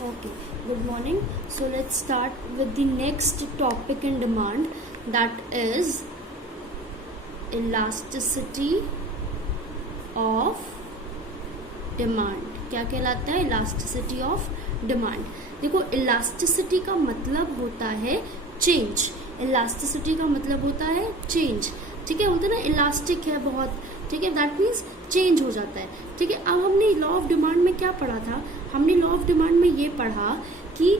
Okay, good morning. So let's start with the next topic in demand, that is elasticity of demand. क्या कहलाता है? Elasticity of demand. देखो, elasticity का मतलब होता है चेंज. इलास्टिसिटी का मतलब होता है चेंज. ठीक है, होता है ना, इलास्टिक है बहुत. ठीक है, दैट मीन्स चेंज हो जाता है. ठीक है, अब हमने लॉ ऑफ डिमांड में क्या पढ़ा था? हमने लॉ ऑफ डिमांड में ये पढ़ा कि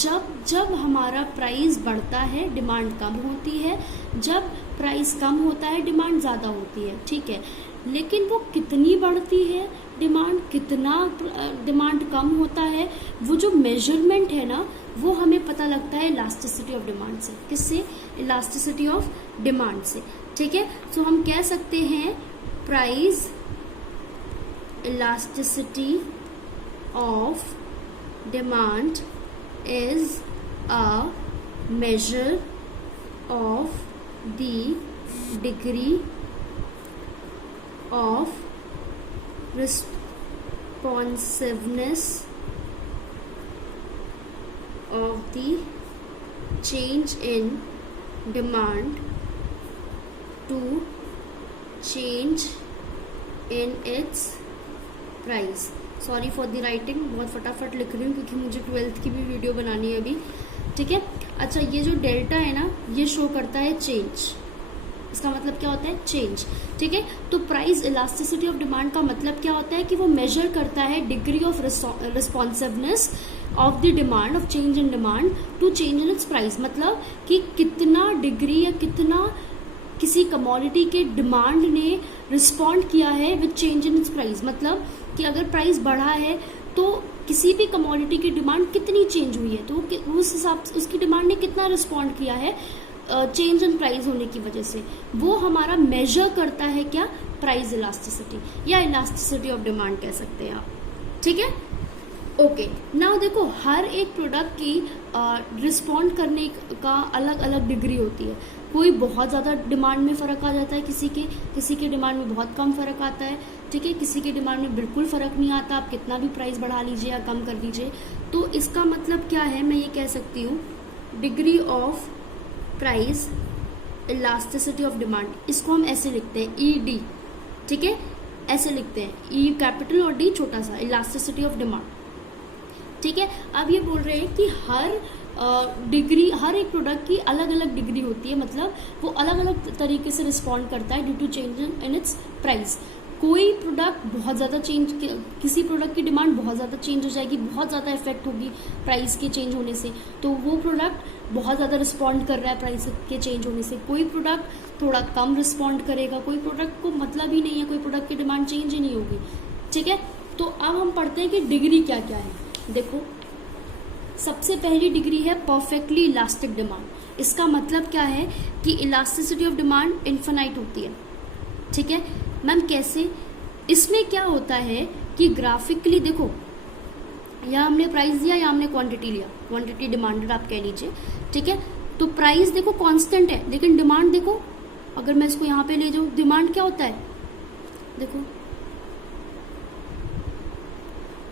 जब जब हमारा प्राइस बढ़ता है डिमांड कम होती है, जब प्राइस कम होता है डिमांड ज़्यादा होती है. ठीक है, लेकिन वो कितनी बढ़ती है डिमांड, कितना डिमांड कम होता है, वो जो मेजरमेंट है ना, वो हमें पता लगता है इलास्टिसिटी ऑफ डिमांड से. किससे? इलास्टिसिटी ऑफ डिमांड से. ठीक है, सो हम कह सकते हैं price elasticity of demand is a measure of the degree of responsiveness of the change in demand to change in its price. Sorry for the writing, बहुत फटाफट लिख रही हूँ क्योंकि मुझे 12th की भी वीडियो बनानी है अभी. ठीक है, अच्छा, ये जो डेल्टा है ना, ये शो करता है चेंज. इसका मतलब क्या होता है? चेंज. ठीक है, तो प्राइस इलास्टिसिटी ऑफ डिमांड का मतलब क्या होता है कि वो मेजर करता है degree of responsiveness of the demand, of change in demand to change in its price. मतलब कि कितना डिग्री या कितना किसी कमोडिटी के डिमांड ने रिस्पॉन्ड किया है with change in its price. मतलब कि अगर प्राइस बढ़ा है तो किसी भी कमोडिटी की डिमांड कितनी चेंज हुई है, तो उस हिसाब से उसकी डिमांड ने कितना रिस्पॉन्ड किया है चेंज इन प्राइस होने की वजह से. वो हमारा मेजर करता है क्या? प्राइस इलास्टिसिटी या इलास्टिसिटी ऑफ डिमांड कह सकते हैं आप. ठीक है, ओके. नाउ देखो, हर एक प्रोडक्ट की रिस्पॉन्ड करने का अलग अलग डिग्री होती है. कोई बहुत ज़्यादा डिमांड में फ़र्क आ जाता है, किसी के डिमांड में बहुत कम फ़र्क आता है. ठीक है, किसी के डिमांड में बिल्कुल फ़र्क नहीं आता. आप कितना भी प्राइस बढ़ा लीजिए या कम कर लीजिए. तो इसका मतलब क्या है? मैं ये कह सकती हूँ degree of price elasticity of demand, इसको हम ऐसे लिखते हैं ED. ठीक है, ऐसे लिखते हैं, E कैपिटल और D छोटा सा, इलास्टिसिटी ऑफ डिमांड. ठीक है, अब ये बोल रहे हैं कि हर डिग्री, हर एक प्रोडक्ट की अलग अलग डिग्री होती है. मतलब वो अलग अलग तरीके से रिस्पॉन्ड करता है due to change in its price. कोई प्रोडक्ट बहुत ज़्यादा चेंज, किसी प्रोडक्ट की डिमांड बहुत ज़्यादा चेंज हो जाएगी, बहुत ज़्यादा इफेक्ट होगी प्राइस के चेंज होने से, तो वो प्रोडक्ट बहुत ज़्यादा रिस्पॉन्ड कर रहा है प्राइस के चेंज होने से. कोई प्रोडक्ट थोड़ा कम रिस्पॉन्ड करेगा, कोई प्रोडक्ट को मतलब ही नहीं है, कोई प्रोडक्ट की डिमांड चेंज ही नहीं होगी. ठीक है, तो अब हम पढ़ते हैं कि डिग्री क्या क्या है. देखो, सबसे पहली डिग्री है परफेक्टली इलास्टिक डिमांड. इसका मतलब क्या है कि इलास्टिसिटी ऑफ डिमांड इन्फिनाइट होती है. ठीक है मैम, कैसे? इसमें क्या होता है कि ग्राफिकली देखो, यहाँ हमने प्राइस दिया या हमने क्वांटिटी लिया, क्वांटिटी डिमांडेड आप कह लीजिए. ठीक है, तो प्राइस देखो कांस्टेंट है, लेकिन डिमांड देखो, अगर मैं इसको यहाँ पे ले जाऊँ, डिमांड क्या होता है? देखो,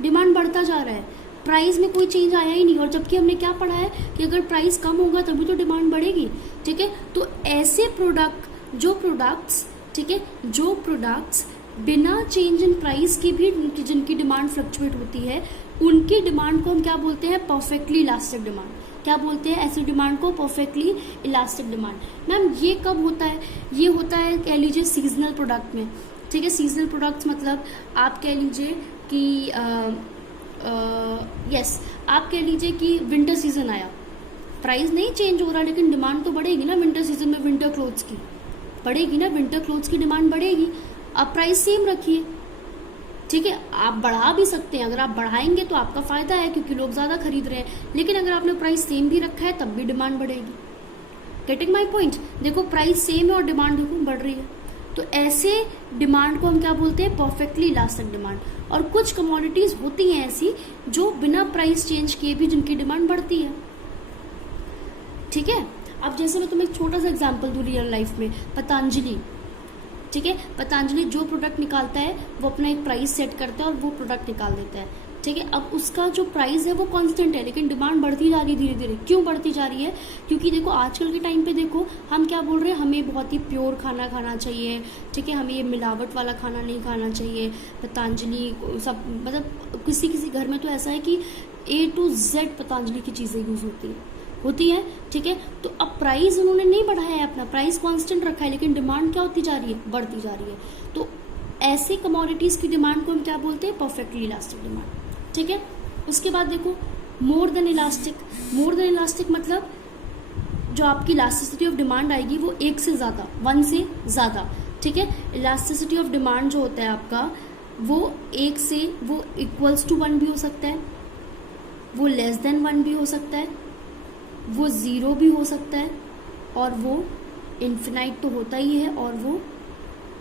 डिमांड बढ़ता जा रहा है, प्राइस में कोई चेंज आया ही नहीं. और जबकि हमने क्या पढ़ा है कि अगर प्राइस कम होगा तभी तो डिमांड बढ़ेगी. ठीक है, तो ऐसे प्रोडक्ट, जो प्रोडक्ट्स बिना चेंज इन प्राइस की भी जिनकी डिमांड फ्लक्चुएट होती है, उनकी डिमांड को हम क्या बोलते हैं? Perfectly elastic demand. क्या बोलते हैं ऐसी डिमांड को? Perfectly elastic demand. मैम, ये कब होता है? ये होता है कह लीजिए सीजनल प्रोडक्ट में. ठीक है, सीजनल प्रोडक्ट्स मतलब आप कह लीजिए कि आप कह लीजिए कि विंटर सीजन आया, प्राइस नहीं चेंज हो रहा, लेकिन डिमांड तो बढ़ेगी ना. विंटर सीजन में विंटर क्लोथ्स की बढ़ेगी ना, विंटर क्लोथ्स की डिमांड बढ़ेगी. आप प्राइस सेम रखिए. ठीक है, आप बढ़ा भी सकते हैं, अगर आप बढ़ाएंगे तो आपका फायदा है क्योंकि लोग ज्यादा खरीद रहे हैं. लेकिन अगर आपने प्राइस सेम भी रखा है तब भी डिमांड बढ़ेगी. Getting my point? देखो, प्राइस सेम है और डिमांड देखो बढ़ रही है, तो ऐसे डिमांड को हम क्या बोलते हैं? Perfectly elastic demand. और कुछ कमोडिटीज होती हैं ऐसी जो बिना प्राइस चेंज किए भी जिनकी डिमांड बढ़ती है. ठीक है, अब जैसे मैं तुम्हें एक छोटा सा एग्जांपल दूं रियल लाइफ में, पतंजलि, ठीक है, पतंजलि जो प्रोडक्ट निकालता है वो अपना एक प्राइस सेट करता है और वो प्रोडक्ट निकाल देता है, ठीक है। अब उसका जो प्राइस है वो कांस्टेंट है, लेकिन डिमांड बढ़ती जा रही है धीरे धीरे। क्यों बढ़ती जा रही है? क्योंकि देखो आजकल के टाइम पे देखो हम क्या बोल रहे हैं, हमें बहुत ही प्योर खाना खाना चाहिए, ठीक है, हमें ये मिलावट वाला खाना नहीं खाना चाहिए। पतंजलि सब, मतलब किसी किसी घर में तो ऐसा है कि A to Z पतंजलि की चीज़ें यूज़ होती है, ठीक है। तो अब प्राइस उन्होंने नहीं बढ़ाया है, अपना प्राइस कांस्टेंट रखा है, लेकिन डिमांड क्या होती जा रही है? बढ़ती जा रही है। तो ऐसे कमोडिटीज़ की डिमांड को हम क्या बोलते हैं? परफेक्टली इलास्टिक डिमांड, ठीक है। उसके बाद देखो more than elastic. More than elastic मतलब जो आपकी इलास्टिसिटी ऑफ डिमांड आएगी वो एक से ज़्यादा, वन से ज़्यादा, ठीक है। इलास्टिसिटी ऑफ डिमांड जो होता है आपका वो एक से, वो इक्वल्स टू 1 भी हो सकता है, वो लेस देन 1 भी हो सकता है, वो 0 भी हो सकता है, और वो इन्फिनाइट तो होता ही है, और वो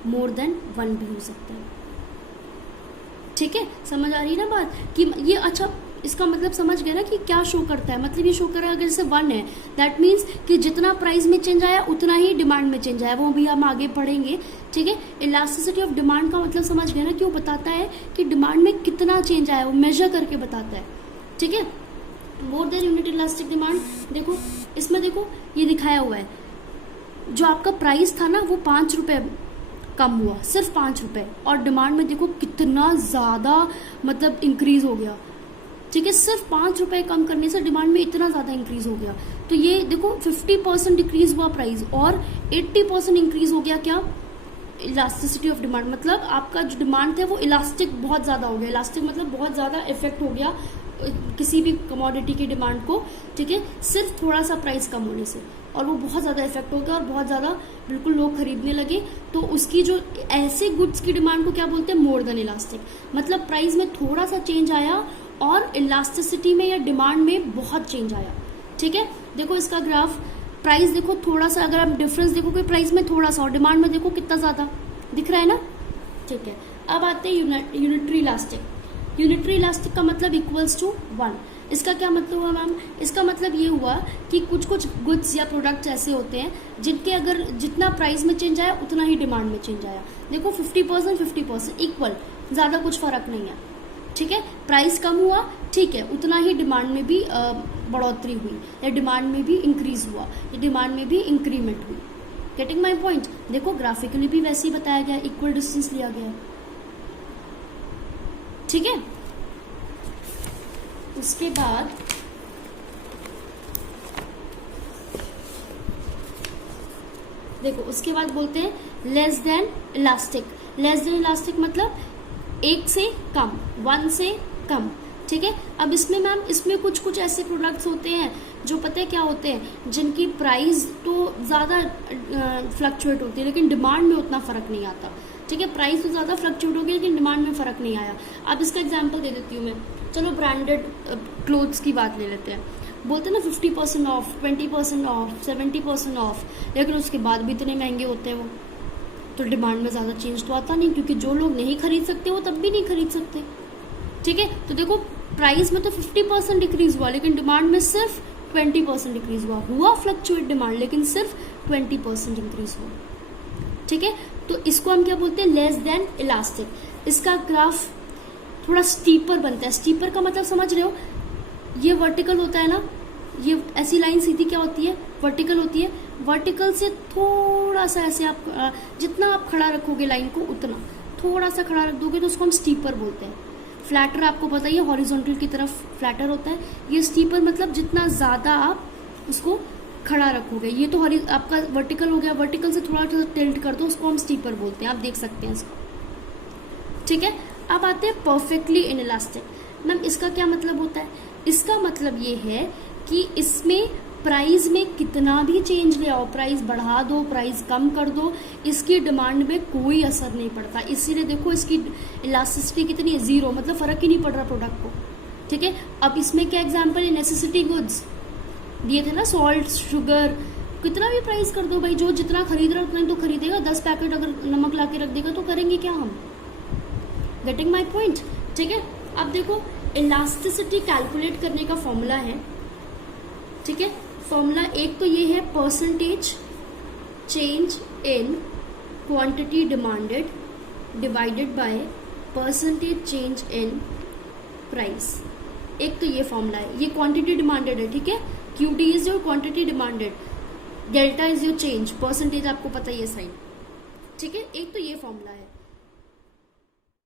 मोर देन 1 भी हो सकता है, ठीक है। समझ आ रही है ना बात कि ये, अच्छा इसका मतलब समझ गए ना कि क्या शो करता है? मतलब ये शो कर रहा है अगर जैसे 1 है, दैट मीन्स कि जितना प्राइस में चेंज आया उतना ही डिमांड में चेंज आया, वो भी हम आगे पढ़ेंगे, ठीक है। इलास्टिसिटी ऑफ डिमांड का मतलब समझ गए ना कि वो बताता है कि डिमांड में कितना चेंज आया, वो मेजर करके बताता है, ठीक है। More than unit elastic demand, देखो इसमें देखो ये दिखाया हुआ है, जो आपका प्राइस था ना वो 5 रुपये कम हुआ, सिर्फ 5 रुपये, और डिमांड में देखो कितना ज़्यादा मतलब इंक्रीज हो गया, ठीक है। सिर्फ 5 रुपये कम करने से डिमांड में इतना ज़्यादा इंक्रीज हो गया। तो ये देखो 50% डिक्रीज हुआ प्राइस, और 80% इंक्रीज हो गया क्या? Elasticity of demand. मतलब आपका जो डिमांड था वो इलास्टिक बहुत ज़्यादा हो गया। इलास्टिक मतलब बहुत ज़्यादा इफेक्ट हो गया किसी भी कमोडिटी की डिमांड को, ठीक है, सिर्फ थोड़ा सा प्राइस कम होने से, और वो बहुत ज़्यादा इफेक्ट हो गया और बहुत ज़्यादा बिल्कुल लोग खरीदने लगे। तो उसकी जो ऐसे गुड्स की डिमांड को क्या बोलते हैं? More than elastic. मतलब प्राइस में थोड़ा सा चेंज आया और इलास्टिसिटी में या डिमांड में बहुत चेंज आया, ठीक है। देखो इसका ग्राफ, प्राइस देखो थोड़ा सा, अगर आप डिफरेंस देखो कि प्राइस में थोड़ा सा और डिमांड में देखो कितना ज़्यादा दिख रहा है ना, ठीक है। अब आते हैं यूनिटरी इलास्टिक। यूनिटरी इलास्टिक का मतलब इक्वल्स टू 1। इसका क्या मतलब हुआ मैम? इसका मतलब ये हुआ कि कुछ कुछ गुड्स या प्रोडक्ट्स ऐसे होते हैं जिनके अगर जितना प्राइस में चेंज आया उतना ही डिमांड में चेंज आया। देखो 50% इक्वल, ज़्यादा कुछ फर्क नहीं है, ठीक है। प्राइस कम हुआ, ठीक है, उतना ही डिमांड में भी बढ़ोतरी हुई, या डिमांड में भी इंक्रीज हुआ, या डिमांड में भी इंक्रीमेंट हुई। Getting my point? देखो ग्राफिकली भी वैसे ही बताया गया, इक्वल डिस्टेंस लिया गया है, ठीक है। उसके बाद देखो उसके बाद बोलते हैं less than elastic. Less than elastic मतलब एक से कम, 1 से कम, ठीक है। अब इसमें मैम इसमें कुछ कुछ ऐसे प्रोडक्ट्स होते हैं जो पता है क्या होते हैं, जिनकी प्राइस तो ज़्यादा फ्लक्चुएट होती है लेकिन डिमांड में उतना फ़र्क नहीं आता, ठीक है। प्राइस तो ज़्यादा फ्लक्चुएट होगी लेकिन डिमांड में फ़र्क नहीं आया। अब इसका एग्जांपल दे देती हूँ मैं। चलो ब्रांडेड क्लोथ्स की बात ले लेते हैं। बोलते हैं ना 50% ऑफ, 20% ऑफ, 70% ऑफ, लेकिन उसके बाद भी इतने महंगे होते हैं वो, तो डिमांड में ज़्यादा चेंज तो आता नहीं, क्योंकि जो लोग नहीं खरीद सकते वो तब भी नहीं खरीद सकते, ठीक है। तो देखो प्राइस में तो 50% डिक्रीज हुआ लेकिन डिमांड में सिर्फ 20% डिक्रीज हुआ फ्लक्चुएट डिमांड, लेकिन सिर्फ 20% इंक्रीज हुआ, ठीक है। तो इसको हम क्या बोलते हैं? Less than elastic. इसका ग्राफ थोड़ा स्टीपर बनता है। स्टीपर का मतलब समझ रहे हो? ये वर्टिकल होता है ना, ये ऐसी लाइन सीधी क्या होती है? वर्टिकल होती है। वर्टिकल से थोड़ा सा ऐसे आप जितना आप खड़ा रखोगे लाइन को उतना थोड़ा सा खड़ा रख दोगे तो उसको हम स्टीपर बोलते हैं। फ्लैटर आपको पता ही है हॉरिजॉन्टल की तरफ फ्लैटर होता है, ये स्टीपर मतलब जितना ज़्यादा आप उसको खड़ा रखोगे। ये तो आपका वर्टिकल हो गया, वर्टिकल से थोड़ा सा टिल्ट कर दो, उसको हम स्टीपर बोलते हैं, आप देख सकते हैं इसको, ठीक है। अब आते हैं परफेक्टली इनइलास्टिक। मैम इसका क्या मतलब होता है? इसका मतलब ये है कि इसमें प्राइस में कितना भी चेंज ले आओ, प्राइस बढ़ा दो, प्राइस कम कर दो, इसकी डिमांड में कोई असर नहीं पड़ता। इसीलिए देखो इसकी इलास्टिसिटी कितनी है? 0, मतलब फर्क ही नहीं पड़ रहा प्रोडक्ट को, ठीक है। अब इसमें क्या एग्जांपल है? नेसेसिटी गुड्स दिए थे ना, सॉल्ट, शुगर, कितना भी प्राइस कर दो भाई, जो जितना खरीद रहा है उतना ही तो खरीदेगा। 10 पैकेट अगर नमक ला के रख देगा तो करेंगे क्या हम? गेटिंग माई पॉइंट, ठीक है। अब देखो इलास्टिसिटी कैलकुलेट करने का फॉर्मूला है, ठीक है। फॉर्मूला एक तो ये है percentage change in quantity demanded divided by percentage change in price. एक तो ये फॉर्मूला है, ये क्वांटिटी डिमांडेड है, ठीक है। QD is your quantity demanded, delta is your change, percentage आपको पता ही है साइन, ठीक है। एक तो ये फॉर्मूला है।